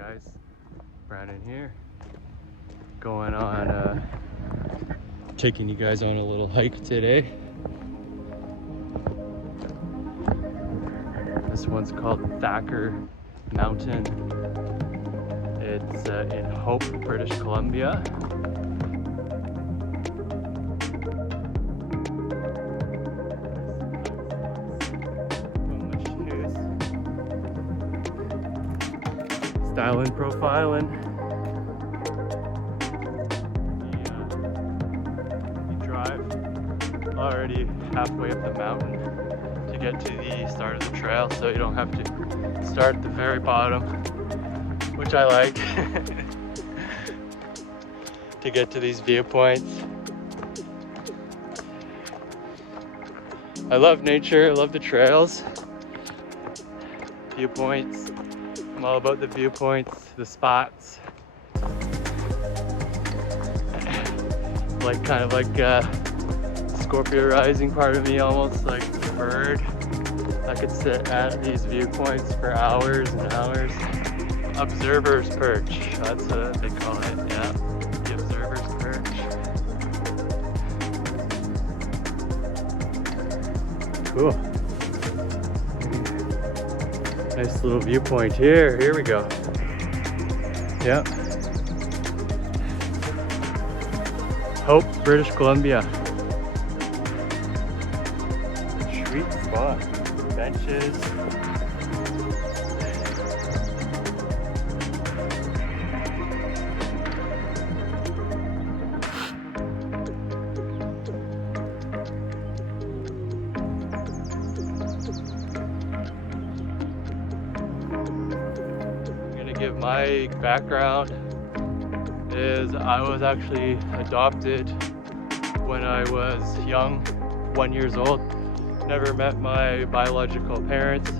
guys, Brandon here, going on taking you guys on a little hike today. This one's called Thacker Mountain. It's in Hope, British Columbia. Styling, profiling. You drive already halfway up the mountain to get to the start of the trail, so you don't have to start at the very bottom, which I like, to get to these viewpoints. I love nature, I love the trails, viewpoints. I'm all about the viewpoints, the spots. Like kind of like Scorpio rising part of me, almost like a bird. I could sit at these viewpoints for hours and hours. Observer's perch, that's what they call it, yeah. The observer's perch. Cool. Nice little viewpoint here. Here we go. Yep. Hope, British Columbia. Sweet spot. Benches. Give my background is I was actually adopted when I was young, 1 year old. Never met my biological parents,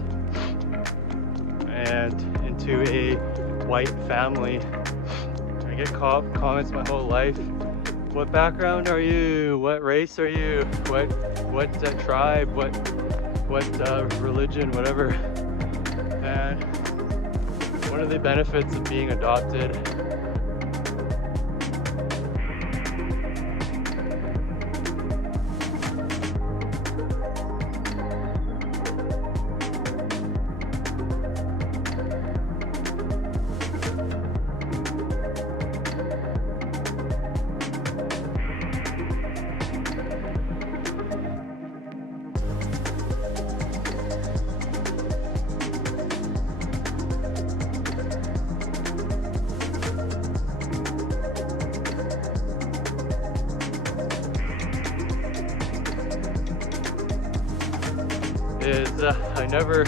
and into a white family. I get comments my whole life. What background are you? What race are you? What tribe? What religion? Whatever. And one of the benefits of being adopted is I never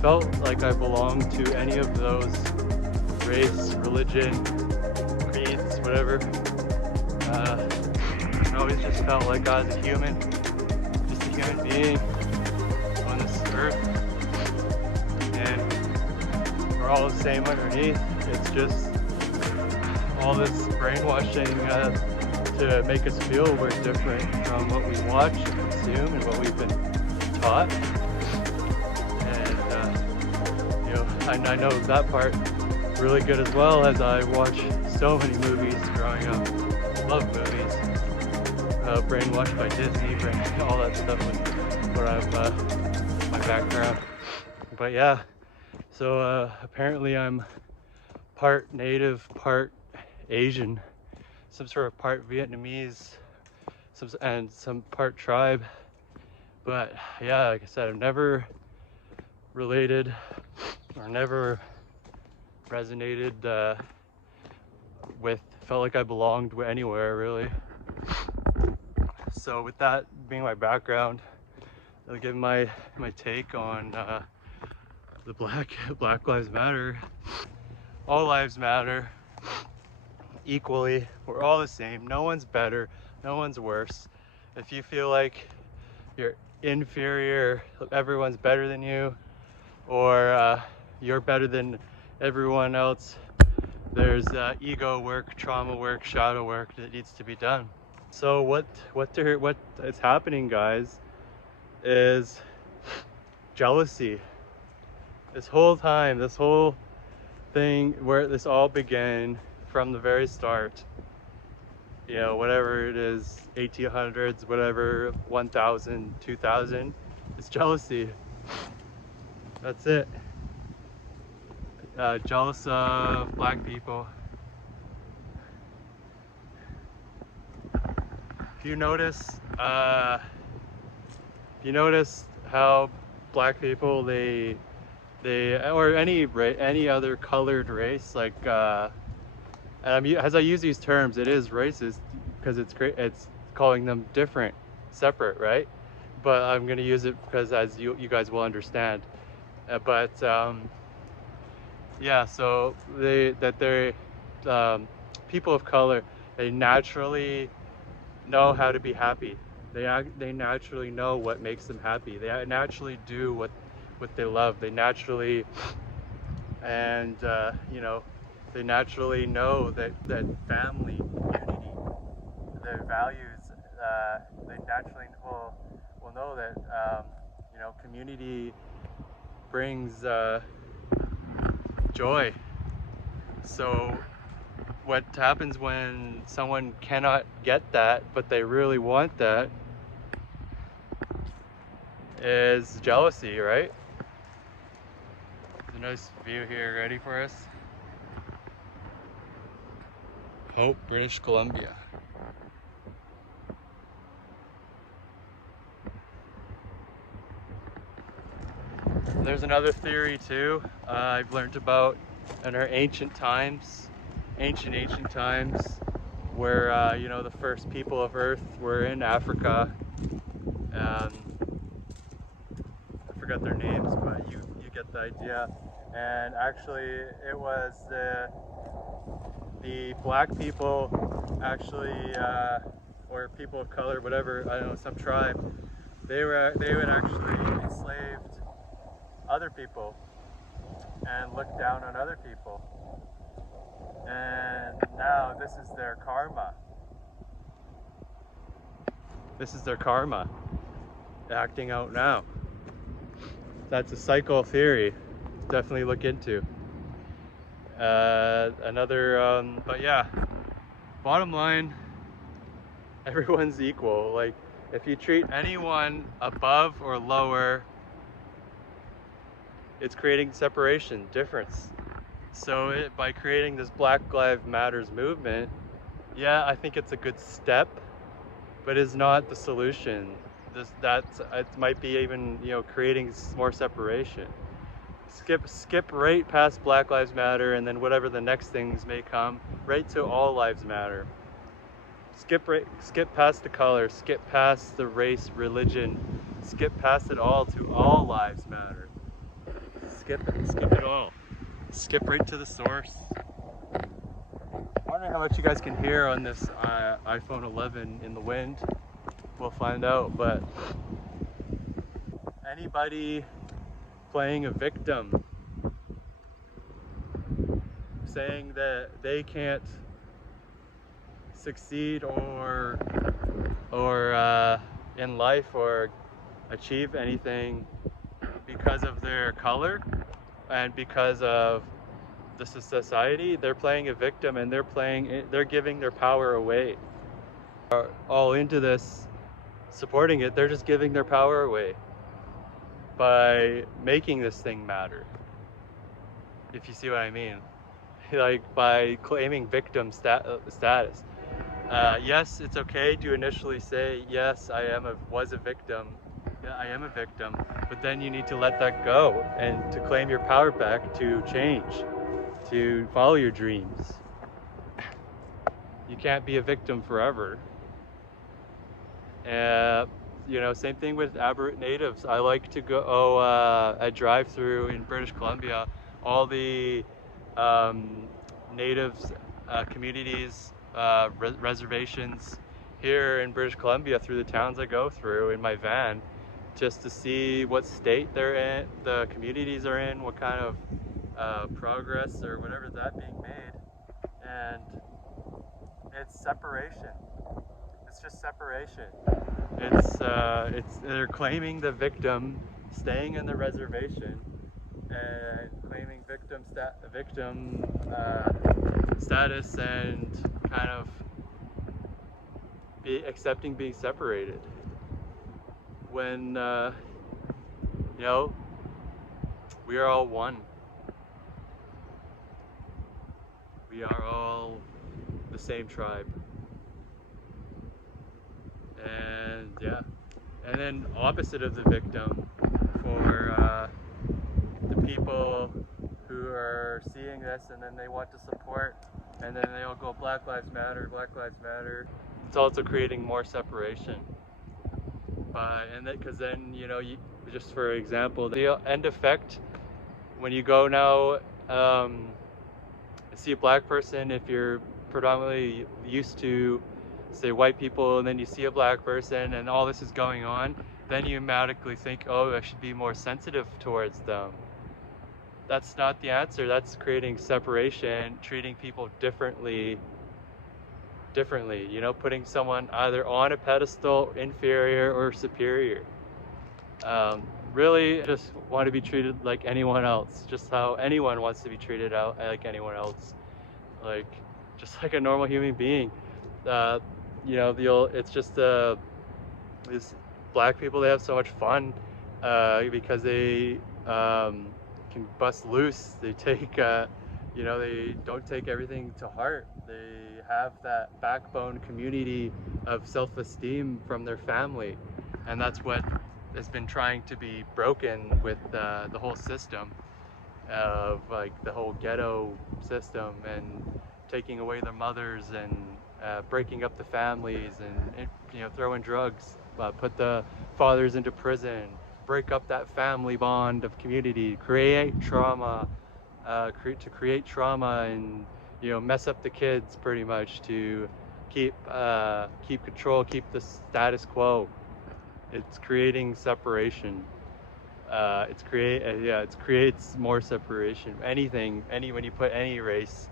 felt like I belonged to any of those race, religion, creeds, whatever. I always just felt like I was a human being on this earth, and we're all the same underneath. It's just all this brainwashing to make us feel we're different from what we watch and consume and what we've been taught. And I know that part really good as well, as I watch so many movies growing up. Love movies. Brainwashed by Disney, all that stuff was what my background. But yeah, so apparently I'm part native, part Asian, some sort of part Vietnamese, and some part tribe. But yeah, like I said, I've never related or never resonated felt like I belonged anywhere really. So with that being my background, I'll give my take on the Black Lives Matter. All lives matter equally. We're all the same. No one's better, no one's worse. If you feel like you're inferior, everyone's better than you, or you're better than everyone else, there's ego work, trauma work, shadow work that needs to be done. So what is happening, guys, is jealousy. This whole time, this whole thing, where this all began from the very start, you know, whatever it is, 1800s, whatever, 1000, 2000, it's jealousy. That's it. Jealous of black people. If you notice, how black people, or any other colored race, like, and as I use these terms, it is racist because it's calling them different, separate, right? But I'm gonna use it because as you guys will understand. Yeah, so they're people of color, they naturally know how to be happy. They naturally know what makes them happy. They naturally do what they love. They naturally, and you know, they naturally know that family, unity, their values. They naturally will know that you know, community brings joy. So what happens when someone cannot get that, but they really want that, is jealousy, right? There's a nice view here ready for us. Hope, British Columbia. There's another theory too, I've learned about in our ancient times, where you know, the first people of Earth were in Africa. I forgot their names, but you get the idea. And actually, it was the black people, actually, or people of color, whatever, I don't know, some tribe. They would actually enslaved other people and look down on other people. And now this is their karma. This is their karma acting out now. That's a cycle theory. Definitely look into. But yeah, bottom line, everyone's equal. Like, if you treat anyone above or lower, it's creating separation, difference. So by creating this Black Lives Matters movement, yeah, I think it's a good step, but it's not the solution. It might be even, you know, creating more separation. Skip right past Black Lives Matter, and then whatever the next things may come, right to all lives matter. Skip past the color, skip past the race, religion, skip past it all to all lives matter. Skip it all. Skip right to the source. I'm wondering how much you guys can hear on this iPhone 11 in the wind. We'll find out, but anybody playing a victim, saying that they can't succeed or in life or achieve anything because of their color and because of the society, they're playing a victim, and they're giving their power away. Are all into this, supporting it, they're just giving their power away by making this thing matter, if you see what I mean. Like, by claiming victim status. Yes, it's okay to initially say, yes, was a victim. Yeah, I am a victim. But then you need to let that go and to claim your power back, to change, to follow your dreams. You can't be a victim forever. You know, same thing with Aboriginal natives. I like to go a drive through in British Columbia. All the natives, communities, reservations here in British Columbia, through the towns I go through in my van, just to see what state they're in, the communities are in, what kind of progress or whatever that being made. And it's separation. It's just separation. It's they're claiming the victim, staying in the reservation, and claiming victim status and kind of accepting being separated when you know, we are all one. We are all the same tribe. And yeah, and then opposite of the victim, for the people who are seeing this and then they want to support, and then they all go Black Lives Matter, Black Lives Matter. It's also creating more separation. And because then, you know, just for example, the end effect when you go now, see a black person, if you're predominantly used to, say, white people, and then you see a black person and all this is going on, then you automatically think, oh, I should be more sensitive towards them. That's not the answer. That's creating separation, treating people differently, you know, putting someone either on a pedestal, inferior or superior. Really just want to be treated like anyone else, just how anyone wants to be treated out like anyone else, like just like a normal human being. You know, it's just these black people, they have so much fun because they can bust loose. They take you know, they don't take everything to heart. They have that backbone community of self-esteem from their family, and that's what has been trying to be broken with the whole system of like the whole ghetto system, and taking away their mothers and breaking up the families, and you know, throwing drugs, put the fathers into prison, break up that family bond of community, create trauma, create trauma, and you know, mess up the kids pretty much to keep control, keep the status quo. It's creating separation. It creates more separation. When you put any race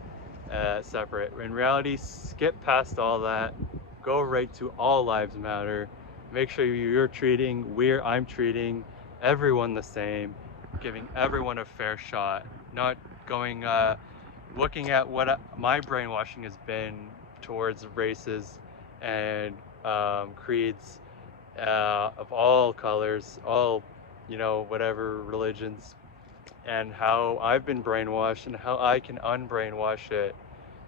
separate. In reality, skip past all that. Go right to all lives matter. Make sure I'm treating everyone the same, giving everyone a fair shot. Not going, looking at what my brainwashing has been towards races and creeds of all colors, all, you know, whatever religions, and how I've been brainwashed and how I can unbrainwash it,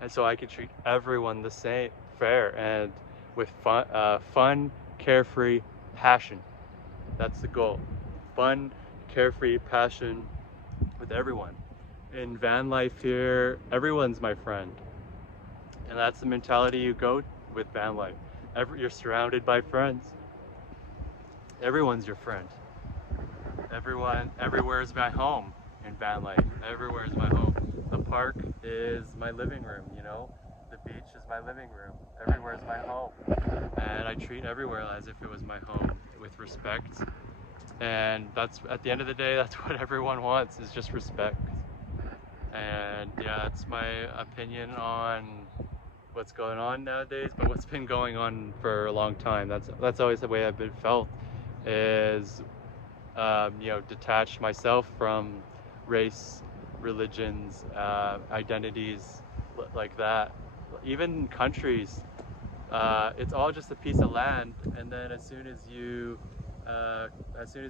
and so I can treat everyone the same, fair, and with fun, carefree passion. That's the goal. Fun, carefree passion with everyone. In van life here, everyone's my friend, and that's the mentality you go with van life. You're surrounded by friends. Everyone's your friend. Everywhere is my home in van life. Everywhere is my home. The park is my living room, you know? The beach is my living room. Everywhere is my home. And I treat everywhere as if it was my home, with respect. And that's, at the end of the day, that's what everyone wants, is just respect. And yeah, that's my opinion on what's going on nowadays, but what's been going on for a long time. That's always the way I've been felt, is you know, detach myself from race, religions, identities like that. Even countries, it's all just a piece of land, and then as soon as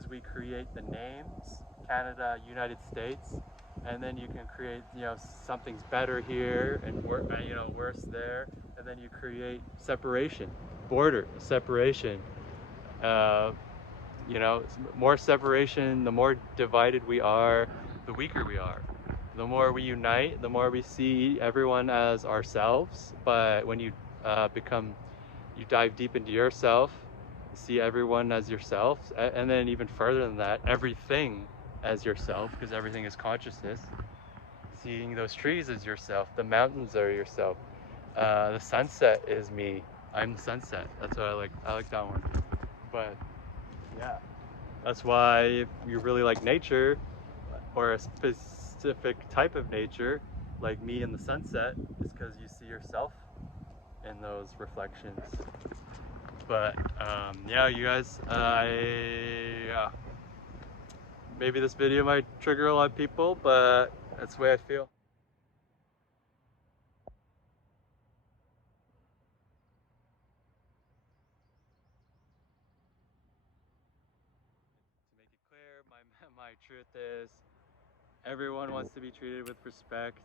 we create the names, Canada, United States, and then you can create, you know, something's better here and you know, worse there, and then you create separation, border separation. You know, more separation, the more divided we are, the weaker we are. The more we unite, the more we see everyone as ourselves. But when you you dive deep into yourself, see everyone as yourself, and then even further than that, everything as yourself, because everything is consciousness. Seeing those trees as yourself, the mountains are yourself, the sunset is me. I'm the sunset. That's what I like. I like that one. But yeah, that's why if you really like nature, or a specific type of nature, like me in the sunset, is because you see yourself in those reflections. But yeah, you guys, maybe this video might trigger a lot of people, but that's the way I feel. To make it clear, my truth is, everyone wants to be treated with respect.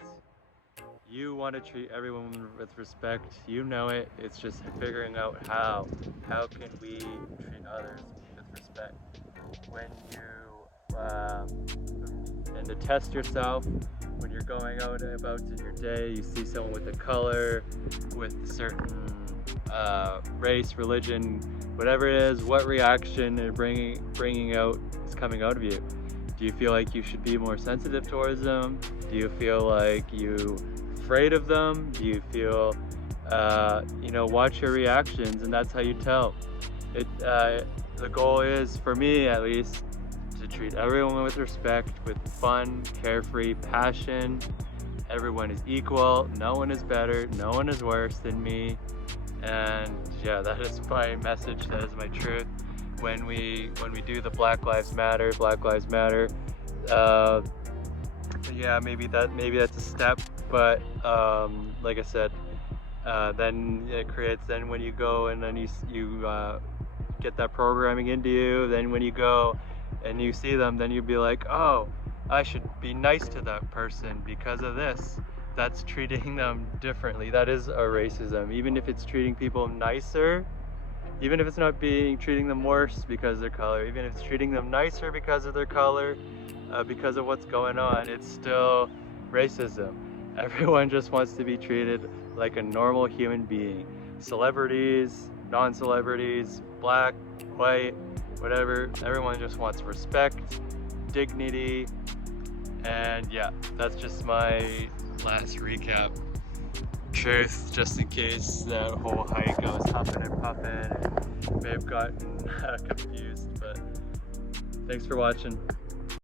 You want to treat everyone with respect. You know it. It's just figuring out how. How can we treat others with respect? When you, and to test yourself, when you're going out and about in your day, you see someone with a color, with a certain race, religion, whatever it is, what reaction they're bringing out is coming out of you. Do you feel like you should be more sensitive towards them? Do you feel like you afraid of them? Do you feel, watch your reactions, and that's how you tell. The goal is, for me at least, to treat everyone with respect, with fun, carefree, passion. Everyone is equal. No one is better. No one is worse than me. And yeah, that is my message. That is my truth. When we do the Black Lives Matter, yeah, maybe that's a step, but like I said, then it creates, then when you go and then you get that programming into you, then when you go and you see them, then you'd be like, oh, I should be nice to that person because of this. That's treating them differently. That is a racism. Even if it's treating people nicer, even if it's not treating them worse because of their color, even if it's treating them nicer because of their color, because of what's going on, it's still racism. Everyone just wants to be treated like a normal human being. Celebrities, non-celebrities, black, white, whatever. Everyone just wants respect, dignity, and yeah, that's just my last recap. Truth, just in case that whole hike I was huffing and puffing and may have gotten confused, but thanks for watching.